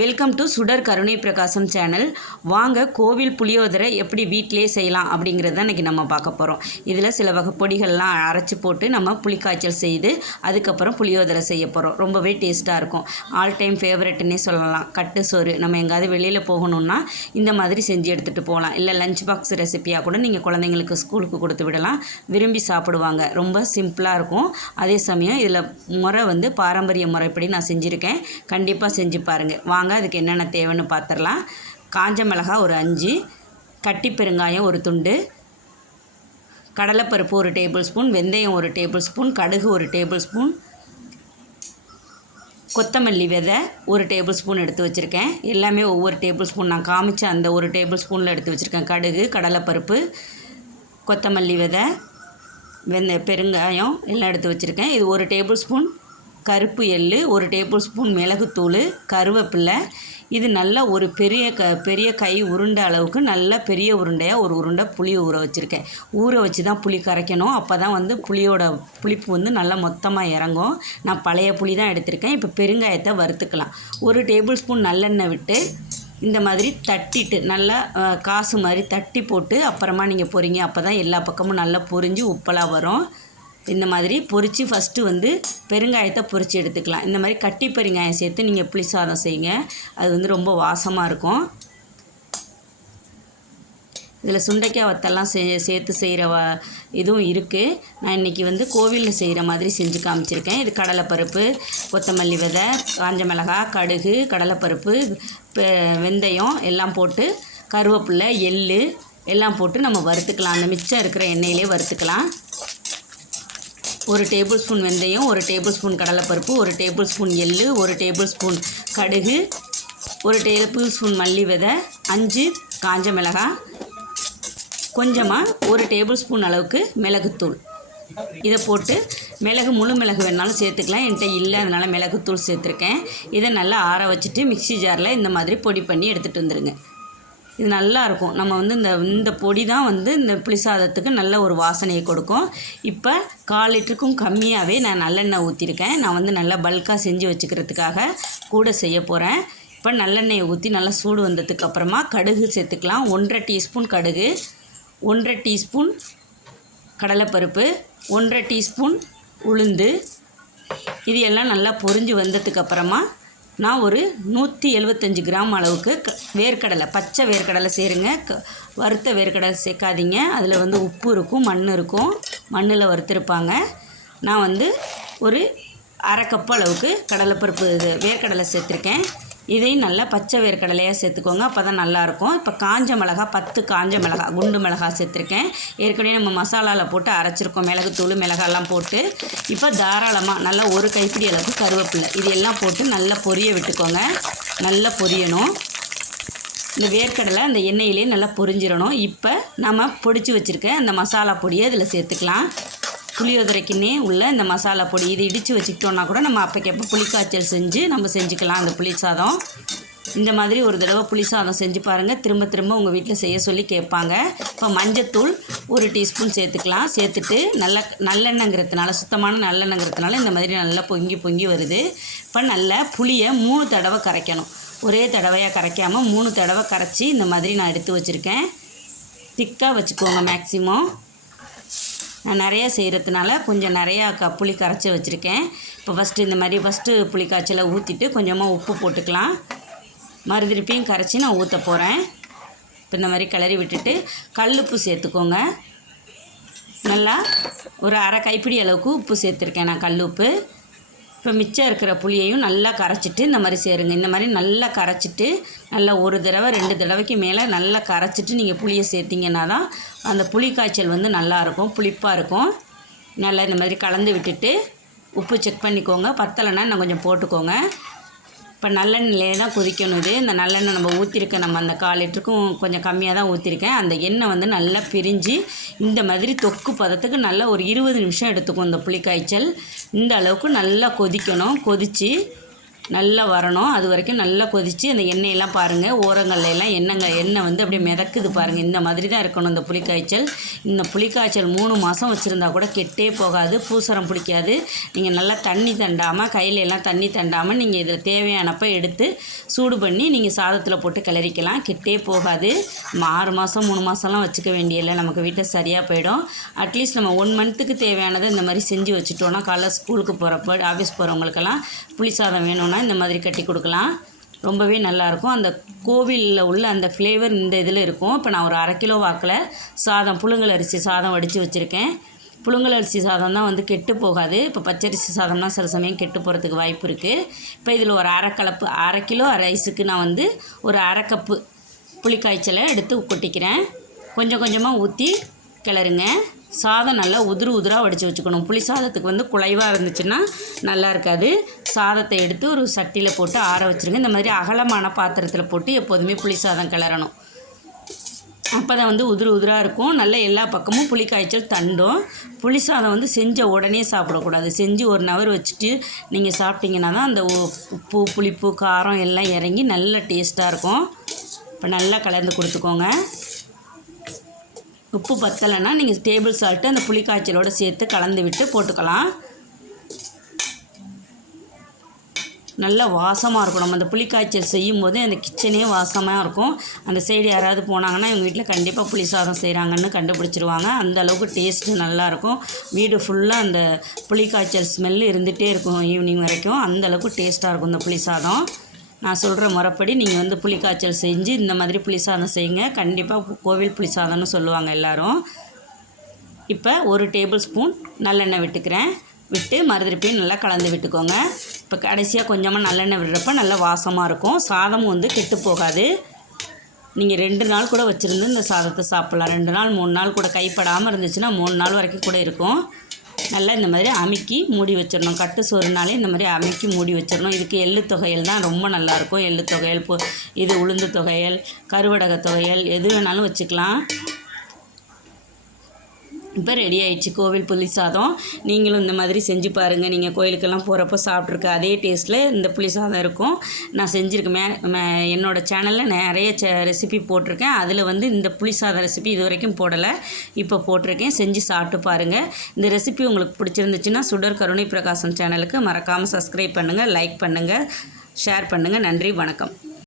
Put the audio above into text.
Welcome to சுடர் கருணை பிரகாசம் சேனல். வாங்க கோவில் புளியோதரை எப்படி வீட்டிலே செய்யலாம் அப்படிங்கிறது தான் இன்றைக்கி நம்ம பார்க்க போகிறோம். இதில் சில வகை பொடிகள்லாம் அரைச்சி போட்டு நம்ம புளிக்காய்ச்சல் செய்து அதுக்கப்புறம் புளியோதரை செய்ய போகிறோம். ரொம்பவே டேஸ்ட்டாக இருக்கும். ஆல் டைம் ஃபேவரெட்னே சொல்லலாம். கட்டு சோறு நம்ம எங்கேயாவது வெளியில் போகணுன்னா இந்த மாதிரி செஞ்சு எடுத்துகிட்டு போகலாம். இல்லை லஞ்ச் பாக்ஸ் ரெசிப்பியாக கூட நீங்கள் குழந்தைங்களுக்கு ஸ்கூலுக்கு கொடுத்து விடலாம். விரும்பி சாப்பிடுவாங்க. ரொம்ப சிம்பிளாக இருக்கும். அதே சமயம் இதில் முறை பாரம்பரிய முறைப்படி நான் செஞ்சுருக்கேன். கண்டிப்பாக செஞ்சு பாருங்கள். வாங்க அதுக்கு என்னென்ன தேவைன்னு பார்த்துடலாம். காஞ்ச மிளகாய் ஒரு 5, கட்டி பெருங்காயம் ஒரு துண்டு, கடலைப்பருப்பு ஒரு டேபிள் ஸ்பூன், வெந்தயம் ஒரு டேபிள் ஸ்பூன், கடுகு ஒரு டேபிள் ஸ்பூன், கொத்தமல்லி விதை ஒரு டேபிள் ஸ்பூன் எடுத்து வச்சுருக்கேன். எல்லாமே ஒவ்வொரு டேபிள் ஸ்பூன் நான் காமிச்ச அந்த ஒரு டேபிள் ஸ்பூனில் எடுத்து வச்சுருக்கேன். கடுகு, கடலைப்பருப்பு, கொத்தமல்லி விதை, பெருங்காயம் எல்லாம் எடுத்து வச்சுருக்கேன். இது ஒரு டேபிள் ஸ்பூன் கருப்பு எள்ளு, ஒரு டேபிள் ஸ்பூன் மிளகுத்தூள், கருவேப்பிலை. இது நல்லா ஒரு பெரிய கை உருண்டை அளவுக்கு நல்ல பெரிய உருண்டையாக ஒரு உருண்டை புளி ஊற வச்சுருக்கேன். ஊற வச்சு தான் புளி கரைக்கணும். அப்போ தான் புளியோட புளிப்பு நல்லா மொத்தமாக இறங்கும். நான் பழைய புளி தான் எடுத்திருக்கேன். இப்போ பெருங்காயத்தை வறுத்துக்கலாம். ஒரு டேபிள் ஸ்பூன் நல்லெண்ணெய் விட்டு இந்த மாதிரி தட்டிட்டு நல்லா காசு மாதிரி தட்டி போட்டு அப்புறமா நீங்கள் பொரிங்க. அப்போ தான் எல்லா பக்கமும் நல்லா பொரிஞ்சு உப்பலாக வரும். இந்த மாதிரி பொரித்து ஃபஸ்ட்டு பெருங்காயத்தை பொரித்து எடுத்துக்கலாம். இந்த மாதிரி கட்டி பெருங்காயம் சேர்த்து நீங்கள் புளி சாதம் செய்யுங்க. அது ரொம்ப வாசமாக இருக்கும். இதில் சுண்டைக்காய் வத்தெல்லாம் சேர்த்து செய்கிற இதுவும் இருக்குது. நான் இன்றைக்கி கோவிலில் செய்கிற மாதிரி செஞ்சு காமிச்சிருக்கேன். இது கடலைப்பருப்பு, கொத்தமல்லி விதை, காஞ்ச மிளகாய், கடுகு, கடலைப்பருப்பு, வெந்தயம் எல்லாம் போட்டு கருவேப்பிலை, எள்ளு எல்லாம் போட்டு நம்ம வறுத்துக்கலாம். அந்த மிச்சம் இருக்கிற எண்ணெயிலே வறுத்துக்கலாம். ஒரு டேபிள் ஸ்பூன் வெந்தயம், ஒரு டேபிள் ஸ்பூன் கடலைப்பருப்பு, ஒரு டேபிள் ஸ்பூன் எள்ளு, ஒரு டேபிள் ஸ்பூன் கடுகு, ஒரு டேபிள் ஸ்பூன் மல்லி விதை, 5 காஞ்ச மிளகாய், கொஞ்சமாக ஒரு டேபிள் ஸ்பூன் அளவுக்கு மிளகுத்தூள். இதை போட்டு முழு மிளகு வேணாலும் சேர்த்துக்கலாம். என்கிட்ட இல்லை, அதனால் மிளகுத்தூள் சேர்த்துருக்கேன். இதை நல்லா ஆற வச்சுட்டு மிக்ஸி ஜாரில் இந்த மாதிரி பொடி பண்ணி எடுத்துகிட்டு வந்துடுங்க. இது நல்லாயிருக்கும். நம்ம இந்த பொடி தான் இந்த புளிசாதத்துக்கு நல்ல ஒரு வாசனையை கொடுக்கும். இப்போ 1/4 லிட்டருக்கும் கம்மியாகவே நான் நல்லெண்ணெய் ஊற்றிருக்கேன். நான் நல்லா பல்காக செஞ்சு வச்சுக்கிறதுக்காக கூட செய்ய போகிறேன். இப்போ நல்லெண்ணெயை ஊற்றி நல்லா சூடு வந்ததுக்கு அப்புறமா கடுகு சேர்த்துக்கலாம். 1/2 டீஸ்பூன் கடுகு, 1/2 டீஸ்பூன் கடலைப்பருப்பு, 1/2 டீஸ்பூன் உளுந்து. இது எல்லாம் நல்லா பொரிஞ்சு வந்ததுக்கப்புறமா நான் ஒரு 175 கிராம் அளவுக்கு வேர்க்கடலை, பச்சை வேர்க்கடலை சேருங்க. வறுத்த வேர்க்கடலை சேர்க்காதீங்க. அதில் உப்பு இருக்கும், மண் இருக்கும். மண்ணில் வறுத்துருப்பாங்க. நான் ஒரு 1/2 கப் அளவுக்கு கடலைப்பருப்பு வேர்க்கடலை சேர்த்துருக்கேன். இதையும் நல்லா பச்சை வேர்க்கடலையாக சேர்த்துக்கோங்க. அப்போ தான் நல்லாயிருக்கும். இப்போ காஞ்ச மிளகாய் 10 காஞ்ச மிளகாய், குண்டு மிளகாய் சேர்த்துருக்கேன். ஏற்கனவே நம்ம மசாலாவில் போட்டு அரைச்சிருக்கோம், மிளகுத்தூள் மிளகாலாம் போட்டு. இப்போ தாராளமாக நல்லா ஒரு கைப்பிடி அளவுக்கு கருவேப்பிலை, இது எல்லாம் போட்டு நல்லா பொரிய விட்டுக்கோங்க. நல்லா பொரியணும். இந்த வேர்க்கடலை அந்த எண்ணெயிலே நல்லா பொரிஞ்சிடணும். இப்போ நம்ம பொடிச்சு வச்சுருக்க அந்த மசாலா பொடியை இதில் சேர்த்துக்கலாம். புளியோதரைக்குன்னே உள்ள இந்த மசாலா பொடி இது இடித்து வச்சுக்கிட்டோன்னா கூட நம்ம அப்போக்கப்போ புளிக்காய்ச்சல் செஞ்சு நம்ம செஞ்சுக்கலாம். அந்த புளி சாதம் இந்த மாதிரி ஒரு தடவை புளி சாதம் செஞ்சு பாருங்கள். திரும்ப திரும்ப உங்கள் வீட்டில் செய்ய சொல்லி கேட்பாங்க. இப்போ மஞ்சத்தூள் 1 டீஸ்பூன் சேர்த்துக்கலாம். சேர்த்துட்டு நல்லெண்ணெய்ங்கிறதுனால, சுத்தமான நல்லெண்ணெய்ங்கிறதுனால இந்த மாதிரி நல்லா பொங்கி வருது. இப்போ நல்லா புளியை 3 தடவை கரைக்கணும். ஒரே தடவையாக கரைக்காமல் 3 தடவை கரைச்சி இந்த மாதிரி நான் எடுத்து வச்சுருக்கேன். திக்காக வச்சுக்கோங்க. மேக்ஸிமம் நான் நிறையா செய்கிறதுனால கொஞ்சம் நிறையா புளி கரைச்சி வச்சுருக்கேன். இப்போ ஃபஸ்ட்டு புளி காய்ச்சலை ஊற்றிட்டு கொஞ்சமாக உப்பு போட்டுக்கலாம். மறுதிருப்பியும் கரைச்சி நான் ஊற்ற போகிறேன். இப்போ இந்த மாதிரி கிளறி விட்டுட்டு கல்லுப்பு சேர்த்துக்கோங்க. நல்லா ஒரு 1/2 கைப்பிடி அளவுக்கு உப்பு சேர்த்துருக்கேன் நான், கல்லுப்பு. இப்போ மிச்சம் இருக்கிற புளியையும் நல்லா கரைச்சிட்டு இந்த மாதிரி சேருங்க. இந்த மாதிரி நல்லா கரைச்சிட்டு நல்லா 1 தடவை 2 தடவைக்கு மேலே நல்லா கரைச்சிட்டு நீங்கள் புளியை சேர்த்திங்கன்னா தான் அந்த புளி காய்ச்சல் நல்லாயிருக்கும், புளிப்பாக இருக்கும். நல்லா இந்த மாதிரி கலந்து விட்டுட்டு உப்பு செக் பண்ணிக்கோங்க. பத்தலைன்னா இன்னும் கொஞ்சம் போட்டுக்கோங்க. இப்போ நல்லெண்ணெயிலே தான் கொதிக்கணும். இந்த நல்லெண்ணெய் நம்ம ஊற்றிருக்கேன். நம்ம அந்த 1/4 லிட்டருக்கும் கொஞ்சம் கம்மியாக தான் ஊற்றிருக்கேன். அந்த எண்ணெய் நல்லா பிரிஞ்சு இந்த மாதிரி தொக்கு பதத்துக்கு நல்லா ஒரு 20 நிமிஷம் எடுத்துக்கும் இந்த புளிக்காய்ச்சல். இந்த அளவுக்கு நல்லா கொதிக்கணும். கொதித்து நல்லா வரணும். அது வரைக்கும் நல்லா கொதித்து அந்த எண்ணெயெல்லாம் பாருங்கள், ஓரங்கள்ல எல்லாம் எண்ணெய் வந்து அப்படியே மிதக்குது பாருங்கள். இந்த மாதிரி தான் இருக்கணும் இந்த புளிக்காய்ச்சல். இந்த புளிக்காய்ச்சல் 3 மாதம் வச்சுருந்தா கூட கெட்டே போகாது, பூசரம் பிடிக்காது. நீங்கள் நல்லா தண்ணி தண்டாமல், கையில் எல்லாம் தண்ணி தண்டாமல் நீங்கள் இதில் தேவையானப்போ எடுத்து சூடு பண்ணி நீங்கள் சாதத்தில் போட்டு கிளறிக்கலாம், கெட்டே போகாது. 6 மாதம் 3 மாதம்லாம் வச்சுக்க வேண்டியதில்லை, நமக்கு வீட்டில் சரியாக போயிடும். அட்லீஸ்ட் நம்ம 1 மந்த்துக்கு தேவையானதை இந்த மாதிரி செஞ்சு வச்சுட்டோன்னா காலைல ஸ்கூலுக்கு போகிறப்போ, ஆஃபீஸ் போகிறவங்களுக்கெல்லாம் புளி சாதம் வேணும்னா இந்த மாதிரி கட்டி கொடுக்கலாம். ரொம்பவே நல்லாயிருக்கும். அந்த கோவிலில் உள்ள அந்த ஃப்ளேவர் இந்த இதில் இருக்கும். இப்போ நான் ஒரு 1/2 கிலோ வாக்கில் சாதம், புழுங்கல் அரிசி சாதம் வடித்து வச்சுருக்கேன். புழுங்கல் அரிசி சாதம் தான் வந்து கெட்டு போகாது. இப்போ பச்சரிசி சாதம்னா சில சமயம் கெட்டு போகிறதுக்கு வாய்ப்பு இருக்குது. இப்போ இதில் ஒரு 1/2 கிலோ ரைஸுக்கு நான் வந்து ஒரு 1/2 கப்பு புளிக்காய்ச்சலை எடுத்து கொட்டிக்கிறேன். கொஞ்சம் கொஞ்சமாக ஊற்றி கிளறுங்க. சாதம் நல்லா உதிராக வடித்து வச்சுக்கணும். புளி சாதத்துக்கு வந்து குழைவாக இருந்துச்சுன்னா நல்லா இருக்காது. சாதத்தை எடுத்து ஒரு சட்டியில் போட்டு ஆற வச்சுருங்க. இந்த மாதிரி அகலமான பாத்திரத்தில் போட்டு எப்போதுமே புளி சாதம் கிளறணும். அப்போ தான் வந்து உதிராக இருக்கும். நல்ல எல்லா பக்கமும் புளிக்காய்ச்சல் தண்டும். புளி சாதம் வந்து செஞ்ச உடனே சாப்பிடக்கூடாது. செஞ்சு 1 ஹவர் வச்சுட்டு நீங்கள் சாப்பிட்டீங்கன்னா தான் அந்த உப்பு, புளிப்பு, காரம் எல்லாம் இறங்கி நல்ல டேஸ்ட்டாக இருக்கும். இப்போ நல்லா கலந்து கொடுத்துக்கோங்க. உப்பு பத்தலைன்னா நீங்கள் டேபிள் சால்ட்டு அந்த புளிக்காய்ச்சலோடு சேர்த்து கலந்து விட்டு போட்டுக்கலாம். நல்லா வாசமாக இருக்கும். நம்ம அந்த புளிக்காய்ச்சல் செய்யும் போது அந்த கிச்சனே வாசமாக இருக்கும். அந்த சைடு யாராவது போனாங்கன்னா இவங்க வீட்டில் கண்டிப்பாக புளி சாதம் செய்கிறாங்கன்னு கண்டுபிடிச்சிருவாங்க. அந்த அளவுக்கு டேஸ்ட்டு நல்லாயிருக்கும். வீடு ஃபுல்லாக அந்த புளிக்காய்ச்சல் ஸ்மெல் இருந்துகிட்டே இருக்கும் ஈவினிங் வரைக்கும். அந்தளவுக்கு டேஸ்ட்டாக இருக்கும் இந்த புளி சாதம். நான் சொல்கிற முறைப்படி நீங்கள் வந்து புளிக்காய்ச்சல் செஞ்சு இந்த மாதிரி புளி சாதம் செய்யுங்க. கண்டிப்பாக கோவில் புளி சாதம்னு சொல்லுவாங்க எல்லோரும். இப்போ 1 டேபிள் ஸ்பூன் நல்லெண்ணெய் விட்டுக்கிறேன். விட்டு மறுதிருப்பியும் நல்லா கலந்து விட்டுக்கோங்க. இப்போ கடைசியாக கொஞ்சமாக நல்லெண்ணெய் விடுறப்ப நல்லா வாசமாக இருக்கும். சாதமும் வந்து கெட்டு போகாது. நீங்கள் 2 நாள் கூட வச்சுருந்து இந்த சாதத்தை சாப்பிட்லாம். 2 நாள் 3 நாள் கூட கைப்படாமல் இருந்துச்சுன்னா 3 நாள் வரைக்கும் கூட இருக்கும். நல்லா இந்த மாதிரி அமுக்கி மூடி வச்சிடணும். கட்டு சோறுனாலே இந்த மாதிரி அமுக்கி மூடி வச்சிடணும். இதுக்கு எள்ளு தொகையல் தான் ரொம்ப நல்லாயிருக்கும். எள்ளு தொகையல் இது உளுந்து தொகையல், கருவடக தொகையல் எது வேணாலும் வச்சுக்கலாம். இப்போ ரெடி ஆயிடுச்சு கோவில் புளி சாதம். நீங்களும் இந்த மாதிரி செஞ்சு பாருங்கள். நீங்கள் கோயிலுக்கெல்லாம் போகிறப்போ சாப்பிட்ருக்க அதே டேஸ்ட்டில் இந்த புளி சாதம் இருக்கும். நான் செஞ்சுருக்கேன். என்னோடய சேனலில் நிறைய ரெசிபி போட்டிருக்கேன். அதில் வந்து இந்த புளி சாதம் ரெசிபி இது வரைக்கும் போடலை, இப்போ போட்டிருக்கேன். செஞ்சு சாப்பிட்டு பாருங்கள். இந்த ரெசிபி உங்களுக்கு பிடிச்சிருந்துச்சுன்னா சுடர் கருணை பிரகாசம் சேனலுக்கு மறக்காமல் சப்ஸ்கிரைப் பண்ணுங்கள், லைக் பண்ணுங்கள், ஷேர் பண்ணுங்கள். நன்றி, வணக்கம்.